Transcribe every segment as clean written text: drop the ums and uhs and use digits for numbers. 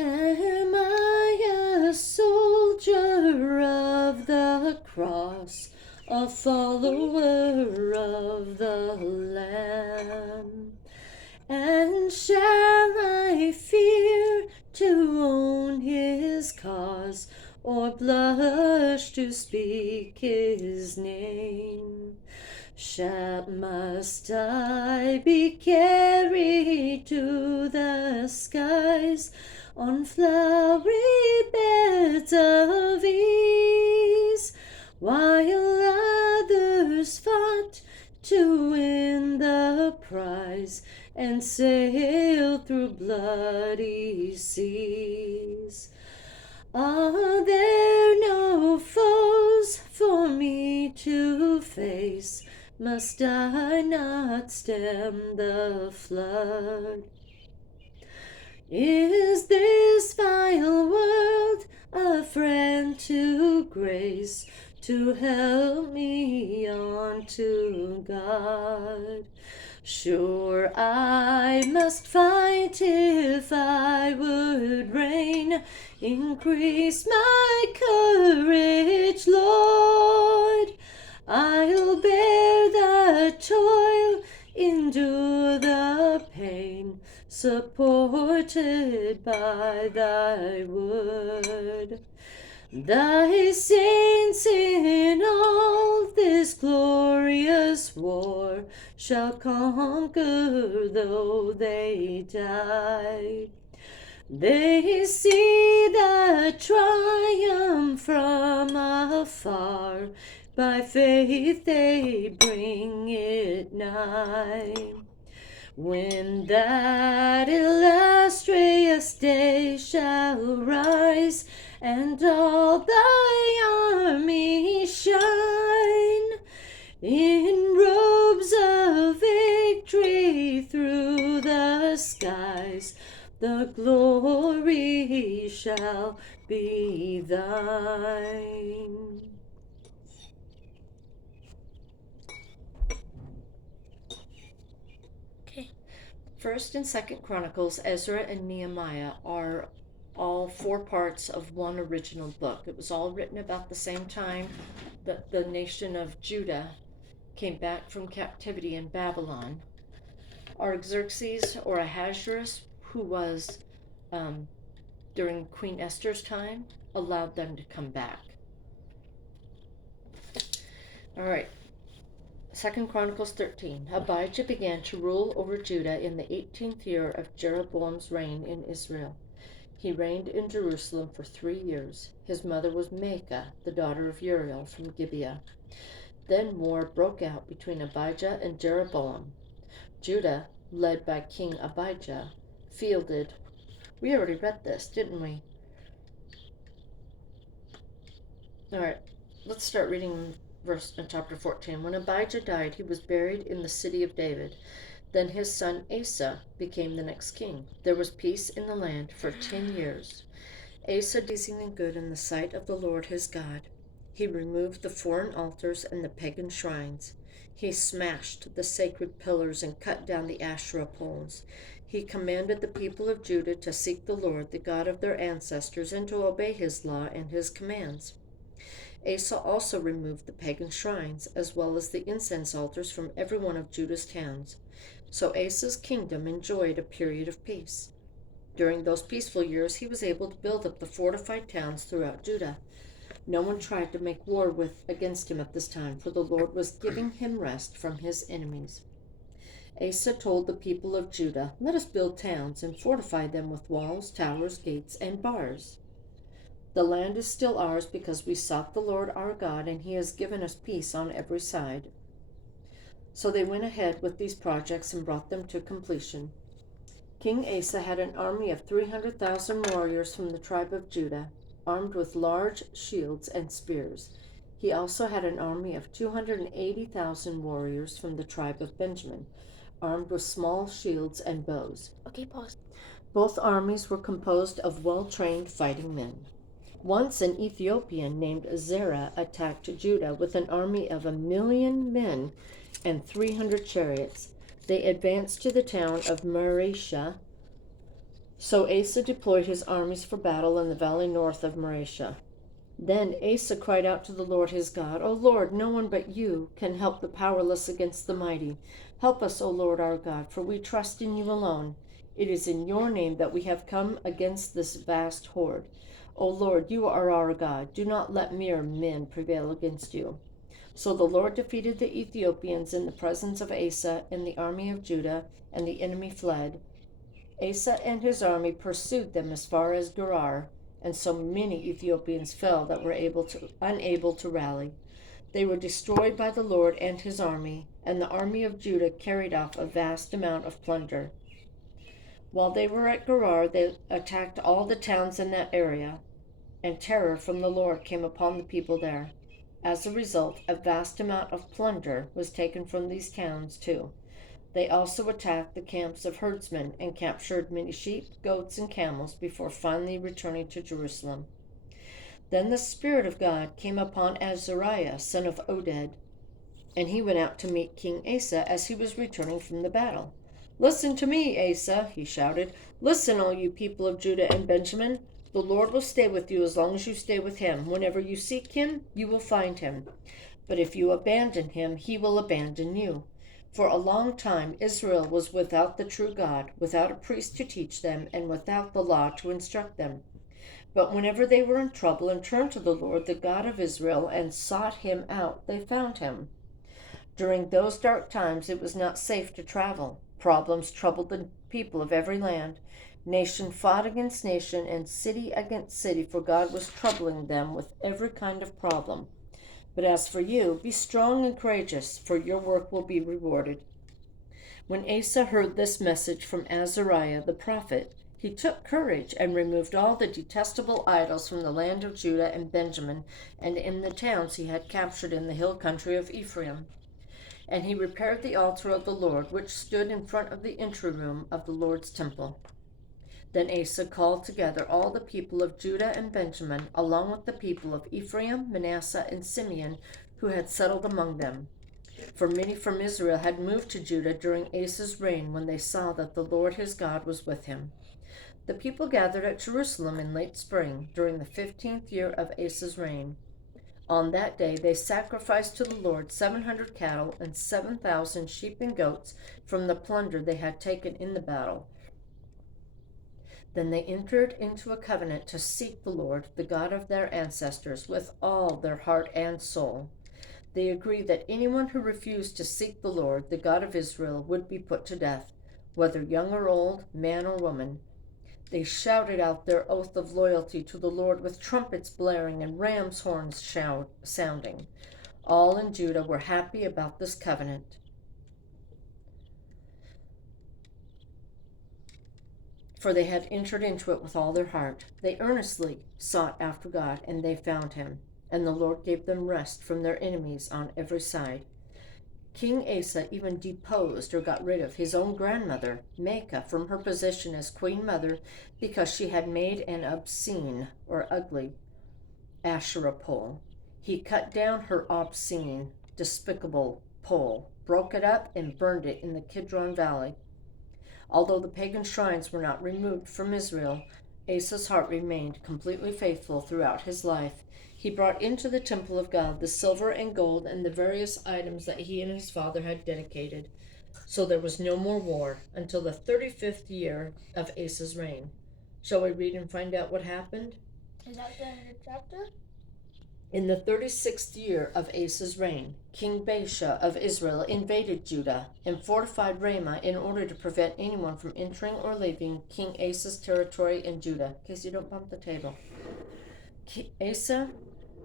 Am I a soldier of the cross, a follower of the Lamb? And shall I fear to own his cause, or blush to speak his name? Must I be carried to the skies on flowery beds of ease, while others fought to win the prize and sail through bloody seas? Are there no foes for me to face? Must I not stem the flood? Is this vile world a friend to grace, to help me on to God? Sure, I must fight if I would reign. Increase my courage, Lord. I'll bear the toil, endure the pain, supported by thy word. Thy saints in all this glorious war shall conquer though they die. They see the triumph from afar, by faith they bring it nigh. When that illustrious day shall rise, and all thy army shine in robes of victory through the skies, the glory shall be thine. Okay. First and Second Chronicles, Ezra and Nehemiah are all 4 parts of one original book. It was all written about the same time that the nation of Judah came back from captivity in Babylon. Artaxerxes, or Ahasuerus, who was during Queen Esther's time, allowed them to come back. All right. 2 Chronicles 13. Abijah began to rule over Judah in the 18th year of Jeroboam's reign in Israel. He reigned in Jerusalem for 3 years. His mother was Maacah, the daughter of Uriel from Gibeah. Then war broke out between Abijah and Jeroboam. Judah, led by King Abijah, fielded. We already read this, didn't we? All right, let's start reading chapter 14. When Abijah died, he was buried in the city of David. Then his son Asa became the next king. There was peace in the land for 10 years. Asa did pleasing good in the sight of the Lord his God. He removed the foreign altars and the pagan shrines. He smashed the sacred pillars and cut down the Asherah poles. He commanded the people of Judah to seek the Lord, the God of their ancestors, and to obey his law and his commands. Asa also removed the pagan shrines, as well as the incense altars from every one of Judah's towns. So Asa's kingdom enjoyed a period of peace. During those peaceful years, he was able to build up the fortified towns throughout Judah. No one tried to make war against him at this time, for the Lord was giving him rest from his enemies. Asa told the people of Judah, "Let us build towns and fortify them with walls, towers, gates, and bars. The land is still ours because we sought the Lord our God, and he has given us peace on every side." So they went ahead with these projects and brought them to completion. King Asa had an army of 300,000 warriors from the tribe of Judah, armed with large shields and spears. He also had an army of 280,000 warriors from the tribe of Benjamin, armed with small shields and bows. Okay, pause. Both armies were composed of well-trained fighting men. Once an Ethiopian named Zerah attacked Judah with an army of 1,000,000 men and 300 chariots. They advanced to the town of Mareshah So Asa deployed his armies for battle in the valley north of Mareshah. Then Asa cried out to the Lord his God, O Lord, no one but you can help the powerless against the mighty. Help us, O Lord our God, for we trust in you alone. It is in your name that we have come against this vast horde. O Lord, you are our God. Do not let mere men prevail against you. So the Lord defeated the Ethiopians in the presence of Asa and the army of Judah, and the enemy fled. Asa and his army pursued them as far as Gerar, and so many Ethiopians fell that were unable to rally. They were destroyed by the Lord and his army, and the army of Judah carried off a vast amount of plunder. While they were at Gerar, they attacked all the towns in that area, and terror from the Lord came upon the people there. As a result, a vast amount of plunder was taken from these towns too. They also attacked the camps of herdsmen and captured many sheep, goats, and camels before finally returning to Jerusalem. Then the Spirit of God came upon Azariah, son of Oded, and he went out to meet King Asa as he was returning from the battle. Listen to me, Asa, he shouted. Listen, all you people of Judah and Benjamin. The Lord will stay with you as long as you stay with him. Whenever you seek him, you will find him. But if you abandon him, he will abandon you. For a long time Israel was without the true God, without a priest to teach them, and without the law to instruct them. But whenever they were in trouble and turned to the Lord, the God of Israel, and sought him out, they found him. During those dark times it was not safe to travel. Problems troubled the people of every land. Nation fought against nation, and city against city, for God was troubling them with every kind of problem. But as for you, be strong and courageous, for your work will be rewarded. When Asa heard this message from Azariah the prophet, he took courage and removed all the detestable idols from the land of Judah and Benjamin, and in the towns he had captured in the hill country of Ephraim. And he repaired the altar of the Lord, which stood in front of the entry room of the Lord's temple. Then Asa called together all the people of Judah and Benjamin, along with the people of Ephraim, Manasseh, and Simeon, who had settled among them. For many from Israel had moved to Judah during Asa's reign when they saw that the Lord his God was with him. The people gathered at Jerusalem in late spring, during the 15th year of Asa's reign. On that day they sacrificed to the Lord 700 cattle and 7,000 sheep and goats from the plunder they had taken in the battle. Then they entered into a covenant to seek the Lord, the God of their ancestors, with all their heart and soul. They agreed that anyone who refused to seek the Lord, the God of Israel, would be put to death, whether young or old, man or woman. They shouted out their oath of loyalty to the Lord with trumpets blaring and ram's horns sounding. All in Judah were happy about this covenant, for they had entered into it with all their heart. They earnestly sought after God, and they found him, and the Lord gave them rest from their enemies on every side. King Asa even deposed or got rid of his own grandmother, Maacah, from her position as queen mother because she had made an obscene or ugly Asherah pole. He cut down her obscene, despicable pole, broke it up, and burned it in the Kidron Valley. Although the pagan shrines were not removed from Israel, Asa's heart remained completely faithful throughout his life. He brought into the temple of God the silver and gold and the various items that he and his father had dedicated. So there was no more war until the 35th year of Asa's reign. Shall we read and find out what happened? Is that the end of the chapter? In the 36th year of Asa's reign, King Baasha of Israel invaded Judah and fortified Ramah in order to prevent anyone from entering or leaving King Asa's territory in Judah. In case you don't bump the table. Asa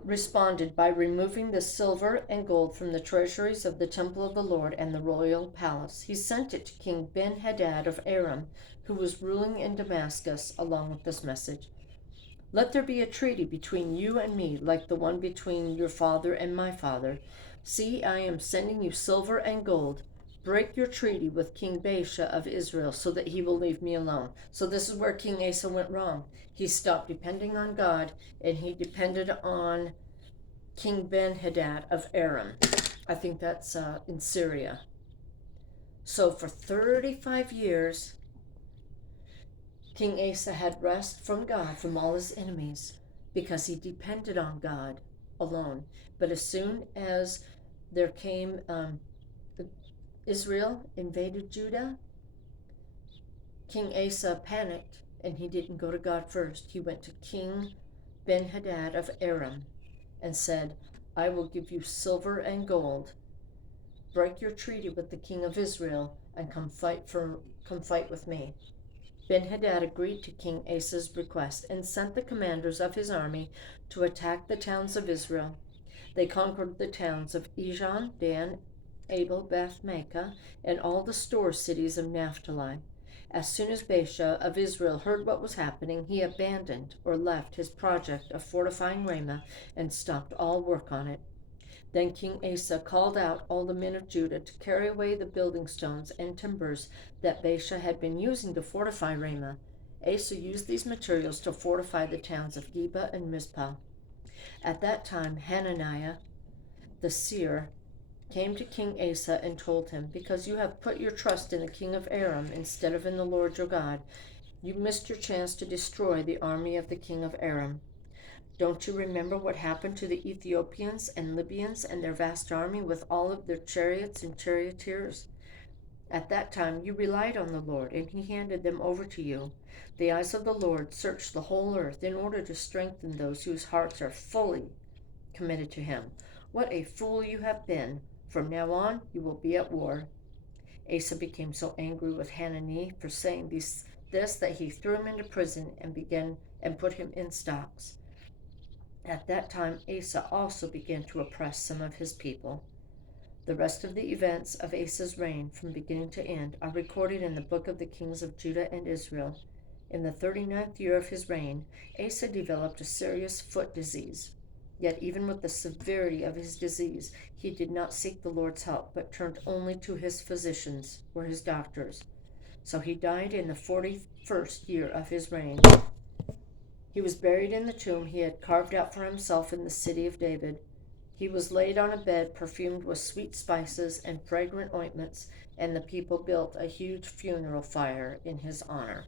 responded by removing the silver and gold from the treasuries of the temple of the Lord and the royal palace. He sent it to King Ben-Hadad of Aram, who was ruling in Damascus, along with this message. Let there be a treaty between you and me, like the one between your father and my father. See, I am sending you silver and gold. Break your treaty with King Baasha of Israel so that he will leave me alone. So this is where King Asa went wrong. He stopped depending on God, and he depended on King Ben-Hadad of Aram. I think that's in Syria. So for 35 years, King Asa had rest from God from all his enemies because he depended on God alone. But as soon as there came Israel invaded Judah, King Asa panicked and he didn't go to God first. He went to King Ben-Hadad of Aram and said, I will give you silver and gold. Break your treaty with the king of Israel and come fight with me. Ben-Hadad agreed to King Asa's request and sent the commanders of his army to attack the towns of Israel. They conquered the towns of Ijon, Dan, Abel, Beth-Maachah, and all the store cities of Naphtali. As soon as Baasha of Israel heard what was happening, he abandoned or left his project of fortifying Ramah and stopped all work on it. Then King Asa called out all the men of Judah to carry away the building stones and timbers that Baasha had been using to fortify Ramah. Asa used these materials to fortify the towns of Geba and Mizpah. At that time, Hananiah, the seer, came to King Asa and told him, because you have put your trust in the king of Aram instead of in the Lord your God, you missed your chance to destroy the army of the king of Aram. Don't you remember what happened to the Ethiopians and Libyans and their vast army with all of their chariots and charioteers? At that time you relied on the Lord, and he handed them over to you. The eyes of the Lord search the whole earth in order to strengthen those whose hearts are fully committed to him. What a fool you have been! From now on you will be at war. Asa became so angry with Hanani for saying this that he threw him into prison and put him in stocks. At that time Asa also began to oppress some of his people. The rest of the events of Asa's reign, from beginning to end, are recorded in the book of the kings of Judah and Israel. In the 39th year of his reign, Asa developed a serious foot disease. Yet even with the severity of his disease, he did not seek the Lord's help, but turned only to his physicians, or his doctors. So he died in the 41st year of his reign. He was buried in the tomb he had carved out for himself in the city of David. He was laid on a bed perfumed with sweet spices and fragrant ointments, and the people built a huge funeral fire in his honor.